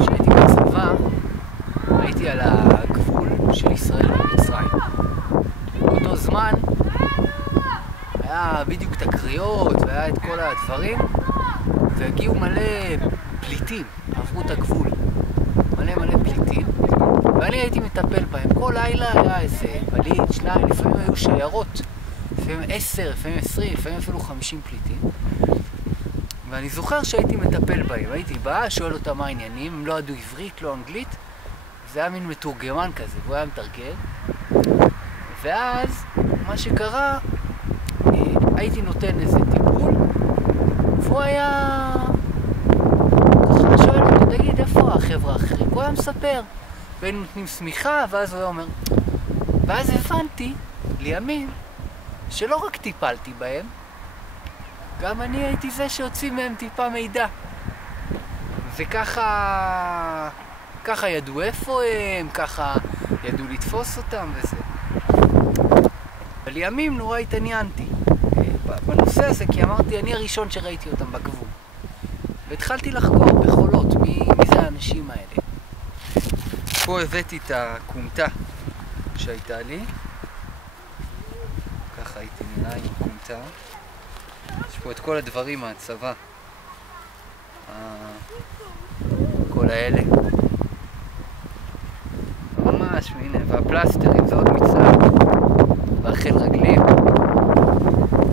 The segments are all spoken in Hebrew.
כשהייתי בצבא, הייתי על הגבול של ישראל ומצרים. באותו זמן היה בדיוק תקריות והיה את כל הדברים, והגיעו מלא פליטים, עברו את הגבול. מלא פליטים, ואני הייתי מטפל בהם. כל לילה היה איזה פליט, שניים, לפעמים היו שיירות, לפעמים 10, לפעמים 20, לפעמים אפילו 50 פליטים. ואני זוכר שהייתי מטפל בהם. הייתי בא, שואל אותם מה העניינים, הם לא ידעו עברית, לא אנגלית. זה היה מין מתורגמן כזה, והוא היה מתרגם. ואז, מה שקרה, הייתי נותן איזה טיפול, והוא היה ככה שואל אותו, תגיד, איפה החבר'ה האחרים? הוא היה מספר. והיינו נותנים סמיכה, ואז הוא היה אומר. ואז הבנתי, לימים, שלא רק טיפלתי בהם, גם אני הייתי זה שהוציא מהם טיפה מידע. וככה ידעו איפה הם, ככה ידעו לתפוס אותם וזה. ולימים נורא התעניינתי בנושא הזה, כי אמרתי, אני הראשון שראיתי אותם בגבול. והתחלתי לחקור בחולות, מי זה האנשים האלה. פה הבאתי את הקומטה שהייתה לי. ככה הייתי נראה עם הקומטה. יש פה את כל הדברים מהצבא. כל האלה. ממש, הנה, והפלסטרים זה עוד מצב. והחל רגלים.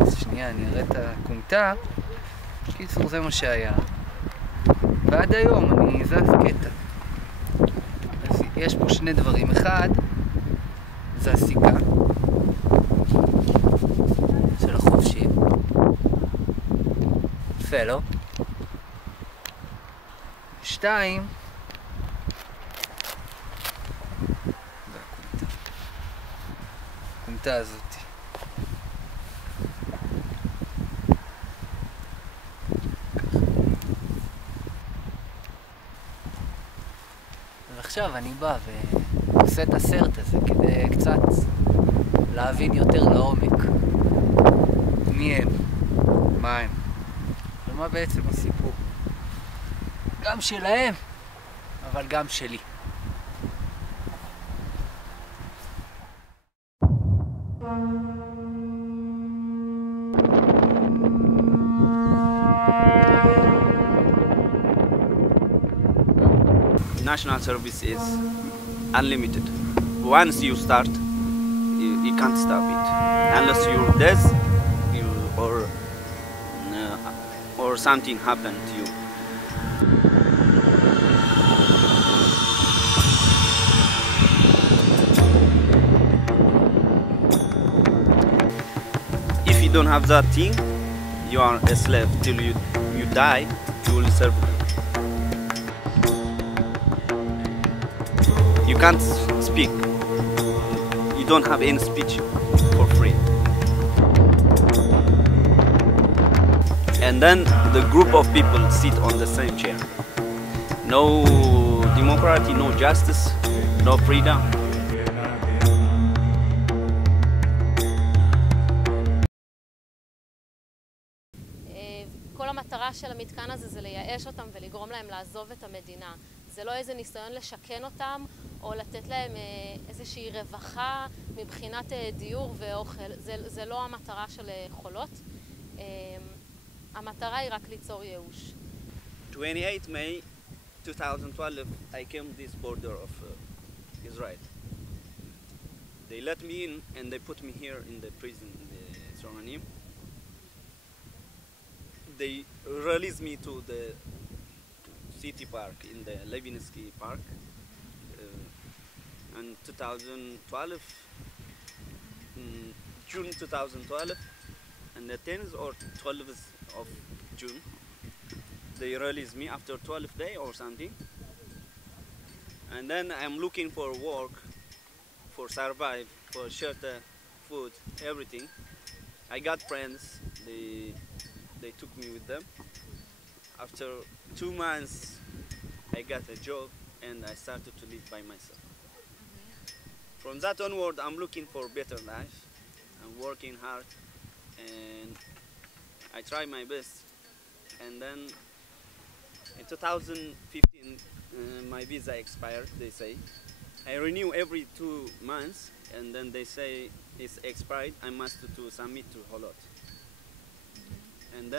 אז שנייה, אני אראה את הקומטה. קיצור, זה מה שהיה. ועד היום אני זז קטע. אז יש פה שני דברים. אחד, זה הסיכה של החובשים. יפה, לא? שתיים, זה הקומטה הזאת. ועכשיו אני בא ועושה את הסרט הזה כדי קצת להבין יותר לעומק מי הם, מה הם, ומה בעצם הסיפור. גם שלהם, אבל גם שלי. National service is unlimited. Once you start, you can't stop it unless you're dead, or something happened to you. If you don't have that thing, you are a slave till you die. You will serve them. You can't speak. You don't have any speech for free. And then the group of people sit on the same chair. No democracy, no justice, no freedom. כל המטרה של המתקן הזה זה לייאש אותם ולגרום להם לעזוב את המדינה. זה לא איזה ניסיון לשכן אותם או לתת להם איזושהי רווחה מבחינת דיור ואוכל. זה לא המטרה של חולות. המטרה היא רק ליצור ייאוש. 28 May 2012, I came to this border of Israel. They let me in and they put me here in the prison in the Soronim. They released me to the city park in the Levinsky Park in 2012, June 2012, and the 10th or 12th of June, they released me after 12 days or something. And then I'm looking for work, for survive, for shelter, food, everything. I got friends, they took me with them. After 2 months, I got a job and I started to live by myself. From that onward, I'm looking for better life. I'm working hard and I try my best. And then in 2015, my visa expired, they say. I renew every 2 months, and then they say it's expired. I must to submit to Holot. And then